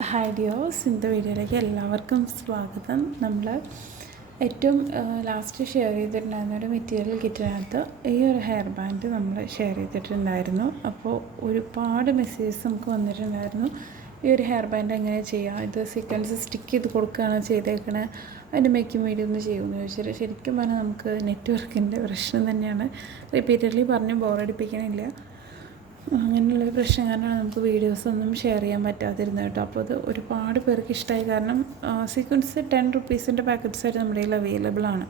Hi deo ഇന്നത്തെ വീഡിയോയിലേക്ക് എല്ലാവർക്കും സ്വാഗതം. നമ്മൾ ഏറ്റവും ലാസ്റ്റ് ഷെയർ ചെയ്തിട്ടുണ്ടായിരുന്ന ഒരു മെറ്റീരിയൽ കിറ്റിനകത്ത് ഈ ഒരു ഹെയർ ബാൻഡ് നമ്മൾ ഷെയർ ചെയ്തിട്ടുണ്ടായിരുന്നു. അപ്പോൾ ഒരുപാട് മെസ്സേജസ് നമുക്ക് വന്നിട്ടുണ്ടായിരുന്നു. ഈ ഒരു ഹെയർ ബാൻഡ് എങ്ങനെ ചെയ്യാം ഇത് സീക്വൻസ് സ്റ്റിക്ക് ചെയ്ത് കൊടുക്കുകയാണ് ചെയ്തേക്കണേ അതിന്റെ മേക്കിംഗ് വീഡിയോ ഒന്ന് ചെയ്യുമെന്ന് ചോദിച്ചാൽ ശരിക്കും പറഞ്ഞാൽ നമുക്ക് നെറ്റ്വർക്കിന്റെ പ്രശ്നം തന്നെയാണ്. റിപ്പീറ്റഡ്ലി പറഞ്ഞ് ബോറടിപ്പിക്കണില്ല അങ്ങനെയുള്ള പ്രശ്നം കാരണം നമുക്ക് വീഡിയോസ് ഒന്നും ഷെയർ ചെയ്യാൻ പറ്റാതിരുന്നത് കേട്ടോ. അപ്പോൾ അത് ഒരുപാട് പേർക്ക് ഇഷ്ടമായി കാരണം സീക്വൻസ് ടെൻ റുപ്പീസിന്റെ പാക്കറ്റ്സ് ആയിട്ട് നമ്മുടെ കയ്യിൽ അവൈലബിൾ ആണ്.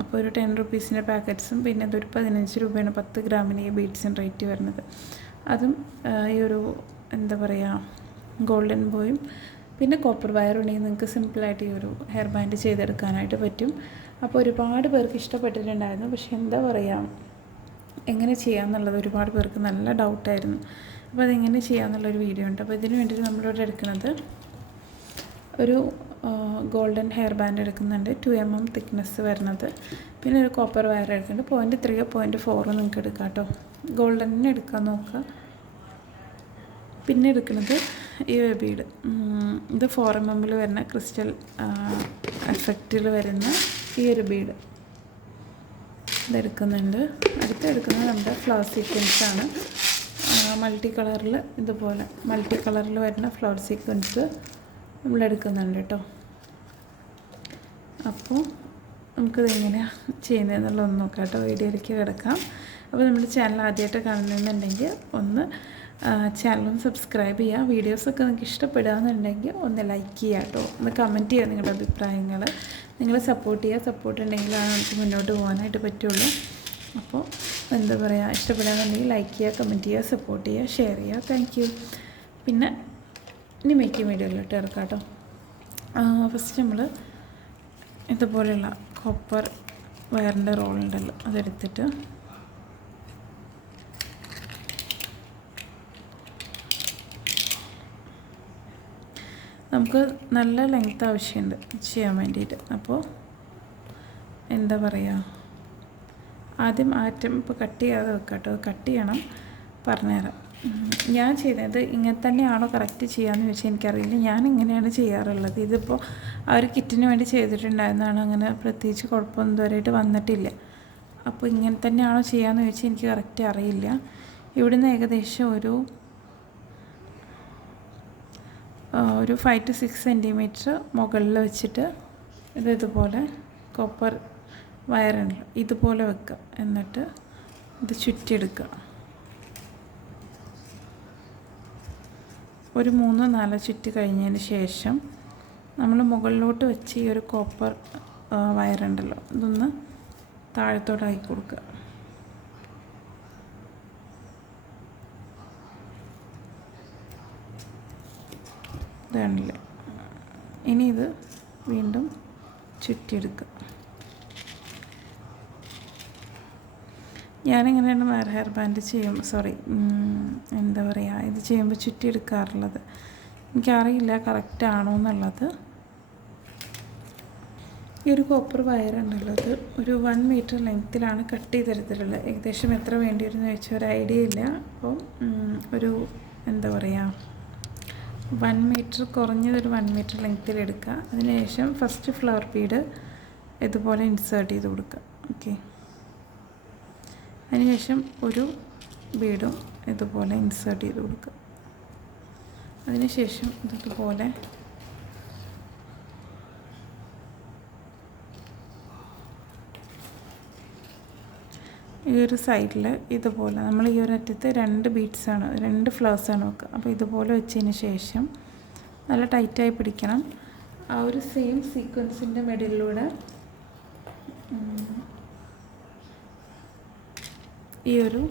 അപ്പോൾ ഒരു ടെൻ റുപ്പീസിന്റെ പാക്കറ്റ്സും പിന്നെ അതൊരു പതിനഞ്ച് രൂപയാണ് പത്ത് ഗ്രാമിന് ഈ ബീഡ്സിന് റേറ്റ് വരുന്നത്. അതും ഈ ഒരു എന്താ പറയുക ഗോൾഡൻ ബോയും പിന്നെ കോപ്പർ വയർ ഉണ്ടെങ്കിൽ നിങ്ങൾക്ക് സിമ്പിളായിട്ട് ഈ ഒരു ഹെയർ ബാൻഡ് ചെയ്തെടുക്കാനായിട്ട് പറ്റും. അപ്പോൾ ഒരുപാട് പേർക്ക് ഇഷ്ടപ്പെട്ടിട്ടുണ്ടായിരുന്നു. പക്ഷേ എന്താ പറയുക എങ്ങനെ ചെയ്യാമെന്നുള്ളത് ഒരുപാട് പേർക്ക് നല്ല ഡൗട്ടായിരുന്നു. അപ്പോൾ അതെങ്ങനെ ചെയ്യാമെന്നുള്ളൊരു വീഡിയോ ഉണ്ട്. അപ്പോൾ ഇതിന് വേണ്ടിയിട്ട് നമ്മളിവിടെ എടുക്കുന്നത് ഒരു ഗോൾഡൻ ഹെയർ ബാൻഡ് എടുക്കുന്നുണ്ട്. ടു എം എം തിക്നെസ് വരുന്നത്. പിന്നെ ഒരു കോപ്പർ വയർ എടുക്കുന്നുണ്ട്. പോയിന്റ് ത്രീയോ പോയിന്റ് ഫോറോ നിങ്ങൾക്ക് എടുക്കാം കേട്ടോ. ഗോൾഡനെ എടുക്കാൻ നോക്കുക പിന്നെ എടുക്കുന്നത് ഈ ബീഡ് ഇത് ഫോർ എം എമ്മിൽ വരുന്ന ക്രിസ്റ്റൽ എഫക്റ്റിൽ വരുന്ന ഈ ഒരു ബീഡ് ഇതെടുക്കുന്നുണ്ട്. അടുത്ത് എടുക്കുന്നത് നമ്മുടെ ഫ്ലവർ സീക്വൻസ് ആണ്. മൾട്ടി കളറിൽ ഇതുപോലെ മൾട്ടി കളറിൽ വരുന്ന ഫ്ലവർ സീക്വൻസ് നമ്മൾ എടുക്കുന്നുണ്ട് കേട്ടോ അപ്പോൾ നമുക്കിത് എങ്ങനെയാണ് ചെയ്യുന്നതെന്നുള്ളത് നോക്കാം കേട്ടോ വീഡിയോയിലേക്ക് കിടക്കാം. അപ്പോൾ നമ്മുടെ ചാനൽ ആദ്യമായിട്ട് കാണുന്നുണ്ടെങ്കിൽ ഒന്ന് ചാനലും സബ്സ്ക്രൈബ് ചെയ്യുക. വീഡിയോസൊക്കെ നിങ്ങൾക്ക് ഇഷ്ടപ്പെടുകയെന്നുണ്ടെങ്കിൽ ഒന്ന് ലൈക്ക് ചെയ്യുക കേട്ടോ ഒന്ന് കമന്റ് ചെയ്യുക നിങ്ങളുടെ അഭിപ്രായങ്ങൾ നിങ്ങൾ സപ്പോർട്ട് ചെയ്യുക സപ്പോർട്ട് ഉണ്ടെങ്കിലാണ് നമുക്ക് മുന്നോട്ട് പോകാനായിട്ട് പറ്റുള്ളൂ. അപ്പോൾ എന്താ പറയുക ഇഷ്ടപ്പെടാന്നുണ്ടെങ്കിൽ ലൈക്ക് ചെയ്യുക കമന്റ് ചെയ്യുക സപ്പോർട്ട് ചെയ്യുക ഷെയർ ചെയ്യുക. താങ്ക് യു പിന്നെ ഇനി മേക്കിംഗ് വീഡിയോയിലോട്ട് ഇറക്കാം കേട്ടോ. ഫസ്റ്റ് നമ്മൾ ഇതുപോലെയുള്ള കോപ്പർ വയറിന്റെ റോളുണ്ടല്ലോ അതെടുത്തിട്ട് നമുക്ക് നല്ല ലെങ്ത്ത് ആവശ്യമുണ്ട് ചെയ്യാൻ വേണ്ടിയിട്ട്. അപ്പോൾ എന്താ പറയുക ആദ്യം ആറ്റം ഇപ്പോൾ കട്ട് ചെയ്യാതെ വെക്കാം കേട്ടോ കട്ട് ചെയ്യണം. പറഞ്ഞുതരാം. ഞാൻ ചെയ്തത് ഇങ്ങനെ തന്നെയാണോ കറക്റ്റ് ചെയ്യാമെന്ന് ചോദിച്ചാൽ എനിക്കറിയില്ല. ഞാൻ ഇങ്ങനെയാണ് ചെയ്യാറുള്ളത്. ഇതിപ്പോൾ ആ ഒരു കിറ്റിന് വേണ്ടി ചെയ്തിട്ടുണ്ടായിരുന്നതാണ് അങ്ങനെ പ്രത്യേകിച്ച് കുഴപ്പമൊന്നും ഇതുവരെയായിട്ട് വന്നിട്ടില്ല. അപ്പോൾ ഇങ്ങനെ തന്നെയാണോ ചെയ്യാമെന്ന് ചോദിച്ചാൽ എനിക്ക് കറക്റ്റ് അറിയില്ല. ഇവിടുന്ന് ഏകദേശം ഒരു ഒരു ഫൈവ് ടു സിക്സ് സെന്റിമീറ്റർ മുകളിൽ വെച്ചിട്ട് ഇത് ഇതുപോലെ കോപ്പർ വയറുണ്ട് ഇതുപോലെ വെക്കുക എന്നിട്ട് ഇത് ചുറ്റിയെടുക്കുക. ഒരു മൂന്ന് നാല് ചുറ്റി കഴിഞ്ഞതിന് ശേഷം നമ്മൾ മുകളിലോട്ട് വെച്ച് ഈ ഒരു കോപ്പർ വയറുണ്ടല്ലോ ഇതൊന്ന് താഴത്തോട്ടാക്കി കൊടുക്കുക. ഇതാണല്ലേ ഇനി ഇത് വീണ്ടും ചുറ്റിയെടുക്കുക ഞാനെങ്ങനെയാണ് വേറെ ഹെയർ ബാൻഡ് ചെയ്യും സോറി എന്താ പറയുക ഇത് ചെയ്യുമ്പോൾ ചുറ്റിയെടുക്കാറുള്ളത്. എനിക്കറിയില്ല കറക്റ്റ് ആണോ എന്നുള്ളത്. ഈ ഒരു കോപ്പർ വയറുണ്ടല്ലോ അത് ഒരു വൺ മീറ്റർ ലെങ്ത്തിലാണ് കട്ട് ചെയ്തെടുത്തിട്ടുള്ളത്. ഏകദേശം എത്ര വേണ്ടി വരുമെന്ന് ചോദിച്ചാൽ ഒരു ഐഡിയ ഇല്ല. അപ്പം ഒരു എന്താ പറയുക വൺ മീറ്റർ കുറഞ്ഞതൊരു വൺ മീറ്റർ ലെങ്ത്തിൽ എടുക്കുക. അതിനുശേഷം ഫസ്റ്റ് ഫ്ലവർ പീഡ് ഇതുപോലെ ഇൻസേർട്ട് ചെയ്ത് കൊടുക്കുക. ഓക്കെ അതിനുശേഷം ഒരു ബീഡും ഇതുപോലെ ഇൻസേർട്ട് ചെയ്ത് കൊടുക്കുക. അതിനുശേഷം ഇതുപോലെ ഈ ഒരു സൈഡിൽ ഇതുപോലെ നമ്മൾ ഈ ഒരു അറ്റത്ത് രണ്ട് ബീഡ്സാണ് രണ്ട് ഫ്ലവേഴ്സാണ് വെക്കുക അപ്പോൾ ഇതുപോലെ വെച്ചതിന് ശേഷം നല്ല ടൈറ്റായി പിടിക്കണം. ആ ഒരു സെയിം സീക്വൻസിന്റെ മിഡിലൂടെ ഈ ഒരു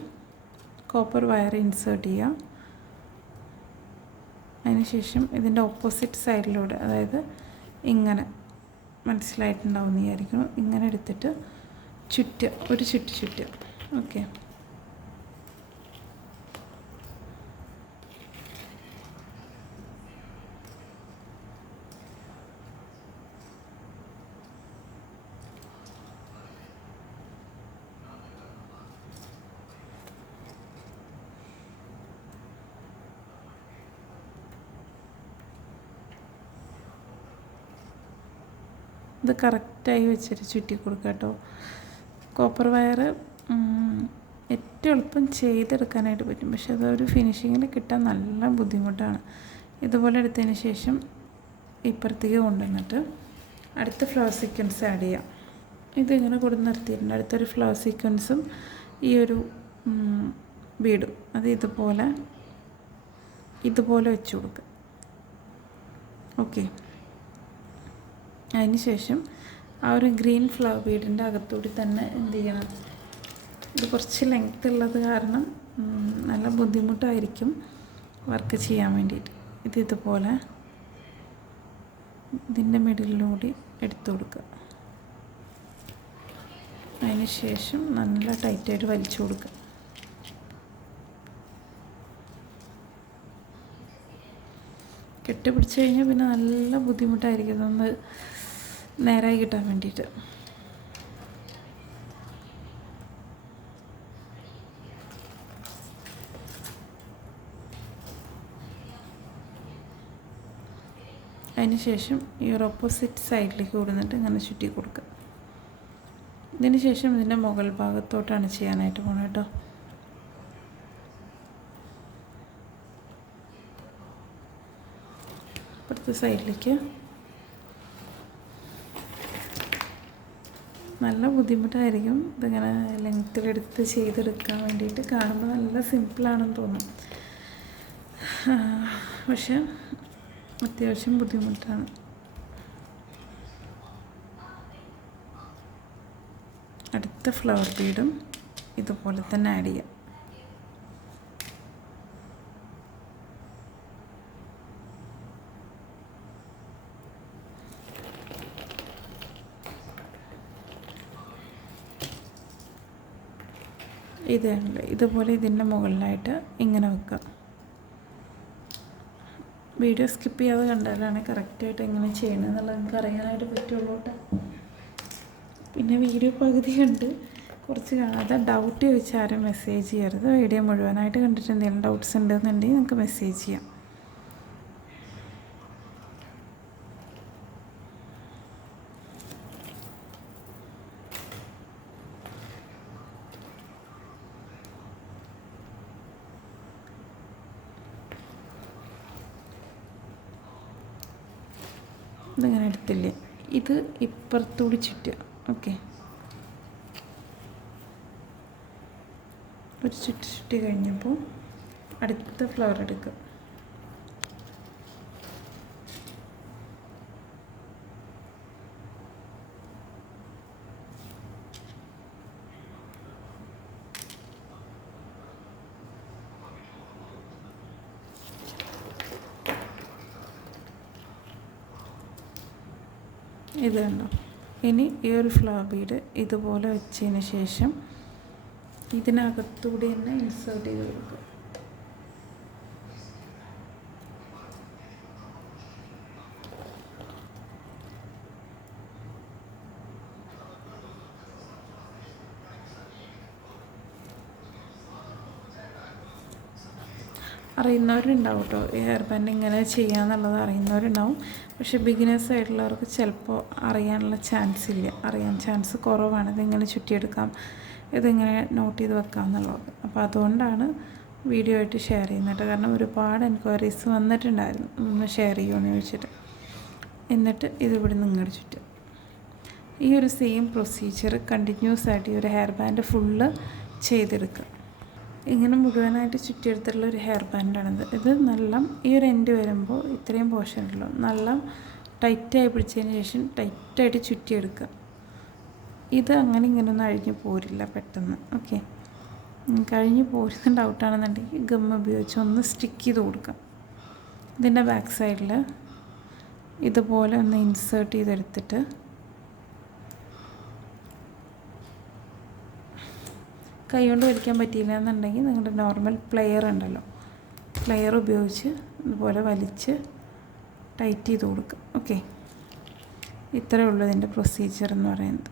കോപ്പർ വയർ ഇൻസേർട്ട് ചെയ്യുക അതിനുശേഷം ഇതിന്റെ ഓപ്പോസിറ്റ് സൈഡിലൂടെ അതായത് ഇങ്ങനെ മനസ്സിലായിട്ടുണ്ടാവുന്നതായിരിക്കും ഇങ്ങനെ എടുത്തിട്ട് ചുറ്റുക ഒരു ചുറ്റ് ചുറ്റുക ഓക്കെ. ഇത് കറക്റ്റായി വെച്ചിട്ട് ചുറ്റി കൊടുക്കാം കേട്ടോ. കോപ്പർ വയർ ഏറ്റവും എളുപ്പം ചെയ്തെടുക്കാനായിട്ട് പറ്റും. പക്ഷെ അതൊരു ഫിനിഷിങ്ങിൽ കിട്ടാൻ നല്ല ബുദ്ധിമുട്ടാണ്. ഇതുപോലെ എടുത്തതിന് ശേഷം ഇപ്പുറത്തേക്ക് കൊണ്ടുവന്നിട്ട് അടുത്ത ഫ്ലവർ സീക്വൻസ് ആഡ് ചെയ്യാം. ഇതിങ്ങനെ കൊടു നിർത്തിയിട്ടുണ്ട്. അടുത്തൊരു ഫ്ലവർ സീക്വൻസും ഈ ഒരു ബീഡും അത് ഇതുപോലെ ഇതുപോലെ വെച്ച് കൊടുക്കുക. ഓക്കെ അതിന് ശേഷം ആ ഒരു ഗ്രീൻ ഫ്ലവർ ബീഡിന്റെ അകത്തൂടി തന്നെ എന്ത് ചെയ്യണം? ഇത് കുറച്ച് ലെങ്ത് ഉള്ളത് കാരണം നല്ല ബുദ്ധിമുട്ടായിരിക്കും വർക്ക് ചെയ്യാൻ വേണ്ടിയിട്ട്. ഇത് ഇതുപോലെ ഇതിന്റെ മിഡിലൂടി എടുത്തു കൊടുക്കുക. അതിന് ശേഷം നല്ല ടൈറ്റായിട്ട് വലിച്ചു കൊടുക്കുക. കെട്ടിപ്പിടിച്ച് കഴിഞ്ഞാൽ പിന്നെ നല്ല ബുദ്ധിമുട്ടായിരിക്കും. ഇതൊന്ന് നേരായി കിട്ടാൻ വേണ്ടിയിട്ട്. അതിന് ശേഷം ഈ ഒരു ഓപ്പോസിറ്റ് സൈഡിലേക്ക് കൊടുത്തിട്ട് ഇങ്ങനെ ചുറ്റി കൊടുക്കുക ഇതിന് ശേഷം ഇതിന്റെ മുകൾ ഭാഗത്തോട്ടാണ് ചെയ്യാനായിട്ട് പോകണം കേട്ടോ. അപ്പുറത്തെ സൈഡിലേക്ക് നല്ല ബുദ്ധിമുട്ടായിരിക്കും. ഇതിങ്ങനെ ലെങ്ത്തിലെടുത്ത് ചെയ്തെടുക്കാൻ വേണ്ടിയിട്ട് കാണുമ്പോൾ നല്ല സിമ്പിളാണെന്ന് തോന്നും. പക്ഷെ അത്യാവശ്യം ബുദ്ധിമുട്ടാണ്. അടുത്ത ഫ്ലവർ ബീഡും ഇതുപോലെ തന്നെ ആഡ് ചെയ്യാം. ഇതുണ്ട് ഇതുപോലെ ഇതിന്റെ മുകളിലായിട്ട് ഇങ്ങനെ വെക്കുക. വീഡിയോ സ്കിപ്പ് ചെയ്യാതെ കണ്ടാലാണ് കറക്റ്റായിട്ട് എങ്ങനെ ചെയ്യണം എന്നുള്ളത് നിങ്ങൾക്ക് അറിയാനായിട്ട് പറ്റുള്ളൂ പിന്നെ വീഡിയോ പകുതി കണ്ട് കുറച്ച് കാണാതെ ഡൗട്ട് ചോദിച്ചാൽ ആരും മെസ്സേജ് ചെയ്യരുത്. വീഡിയോ മുഴുവനായിട്ട് കണ്ടിട്ട് എന്തെങ്കിലും ഡൗട്ട്സ് ഉണ്ടെന്നുണ്ടെങ്കിൽ നമുക്ക് മെസ്സേജ് ചെയ്യാം. ഇതിങ്ങനെ എടുത്തില്ല? ഇത് ഇപ്പുറത്തൂടി ചുറ്റുക. ഓക്കെ. ഒരു ചുറ്റി ചുറ്റി കഴിഞ്ഞപ്പോൾ അടുത്ത ഫ്ലവർ എടുക്കുക. ഇത് കണ്ടോ? ഇനി ഈ ഒരു ഫ്ലവർ ബീഡ് ഇതുപോലെ വെച്ചതിന് ശേഷം ഇതിനകത്തൂടെ തന്നെ ഇൻസേർട്ട് ചെയ്ത് കൊടുക്കുക. അറിയുന്നവരുണ്ടാവും കേട്ടോ ഈ ഹെയർ ബാൻഡ് ഇങ്ങനെ ചെയ്യാന്നുള്ളത് അറിയുന്നവരുണ്ടാവും. പക്ഷേ ബിഗിനേഴ്സ് ആയിട്ടുള്ളവർക്ക് ചിലപ്പോൾ അറിയാനുള്ള ചാൻസ് ഇല്ല. അറിയാൻ ചാൻസ് കുറവാണ്. ഇതിങ്ങനെ ചുറ്റിയെടുക്കാം. ഇതിങ്ങനെ നോട്ട് ചെയ്ത് വെക്കാം എന്നുള്ളത്. അപ്പോൾ അതുകൊണ്ടാണ് വീഡിയോ ആയിട്ട് ഷെയർ ചെയ്യുന്നത് കാരണം ഒരുപാട് എൻക്വയറീസ് വന്നിട്ടുണ്ടായിരുന്നു. ഒന്ന് ഷെയർ ചെയ്യുമെന്ന് ചോദിച്ചിട്ട്. എന്നിട്ട് ഇതിവിടെ നിങ്ങളുടെ ചുറ്റും. ഈ ഒരു സെയിം പ്രൊസീജിയർ കണ്ടിന്യൂസ് ആയിട്ട് ഈ ഒരു ഹെയർ ബാൻഡ് ഫുള്ള് ചെയ്തെടുക്കുക. ഇങ്ങനെ മുഴുവനായിട്ട് ചുറ്റിയെടുത്തിട്ടുള്ള ഒരു ഹെയർ ബാൻഡാണിത് ഇത് നല്ല ഈ ഒരു എൻഡ് വരുമ്പോൾ ഇത്രയും പോർഷനുള്ളൂ നല്ല ടൈറ്റായി പിടിച്ചതിന് ശേഷം ടൈറ്റായിട്ട് ചുറ്റിയെടുക്കുക. ഇത് അങ്ങനെ ഇങ്ങനെയൊന്നും അഴിഞ്ഞു പോരില്ല പെട്ടെന്ന്. ഓക്കെ കഴിഞ്ഞ് പോരുന്ന ഡൗട്ടാണെന്നുണ്ടെങ്കിൽ ഗം ഉപയോഗിച്ച് ഒന്ന് സ്റ്റിക്ക് ചെയ്ത് കൊടുക്കാം ഇതിന്റെ ബാക്ക് സൈഡിൽ ഇതുപോലെ ഒന്ന് ഇൻസേർട്ട് ചെയ്തെടുത്തിട്ട് കൈ കൊണ്ട് വലിക്കാൻ പറ്റിയില്ല എന്നുണ്ടെങ്കിൽ നിങ്ങളുടെ നോർമൽ പ്ലെയർ ഉണ്ടല്ലോ. പ്ലെയർ ഉപയോഗിച്ച് ഇതുപോലെ വലിച്ച് ടൈറ്റ് ചെയ്ത് കൊടുക്കുക ഓക്കെ ഇത്രയേ ഉള്ളൂ ഇതിന്റെ പ്രൊസീജിയർ എന്ന് പറയുന്നത്.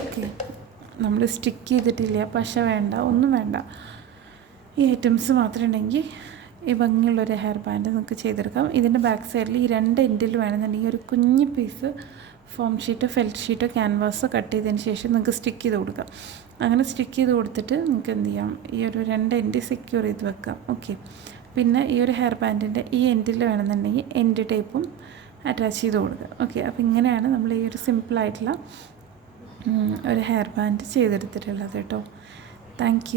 ഓക്കെ നമ്മൾ സ്റ്റിക്ക് ചെയ്തിട്ടില്ല. പശ വേണ്ട ഒന്നും വേണ്ട. ഈ ഐറ്റംസ് മാത്രം ഉണ്ടെങ്കിൽ ഈ ഭംഗിയുള്ളൊരു ഹെയർ ബാൻഡ് നിങ്ങൾക്ക് ചെയ്തെടുക്കാം. ഇതിന്റെ ബാക്ക് സൈഡിൽ ഈ രണ്ട് എൻഡിൽ വേണമെന്നുണ്ടെങ്കിൽ ഒരു കുഞ്ഞ് പീസ് ഫോം ഷീറ്റോ ഫെൽറ്റ് ഷീറ്റോ ക്യാൻവാസോ കട്ട് ചെയ്തതിന് ശേഷം നിങ്ങൾക്ക് സ്റ്റിക്ക് ചെയ്ത് കൊടുക്കാം. അങ്ങനെ സ്റ്റിക്ക് ചെയ്ത് കൊടുത്തിട്ട് നിങ്ങൾക്ക് എന്ത് ചെയ്യാം? ഈ ഒരു രണ്ട് എൻഡ് സെക്യൂർ ചെയ്ത് വെക്കാം. ഓക്കെ പിന്നെ ഈ ഒരു ഹെയർ ബാൻഡിന്റെ ഈ എൻഡിൽ വേണമെന്നുണ്ടെങ്കിൽ എൻഡ് ടേപ്പും അറ്റാച്ച് ചെയ്ത് കൊടുക്കുക. ഓക്കെ അപ്പോൾ ഇങ്ങനെയാണ് നമ്മൾ ഈ ഒരു സിമ്പിളായിട്ടുള്ള ഒരു ഹെയർ ബാൻഡ് ചെയ്തെടുത്തിട്ടുള്ളത് കേട്ടോ. താങ്ക്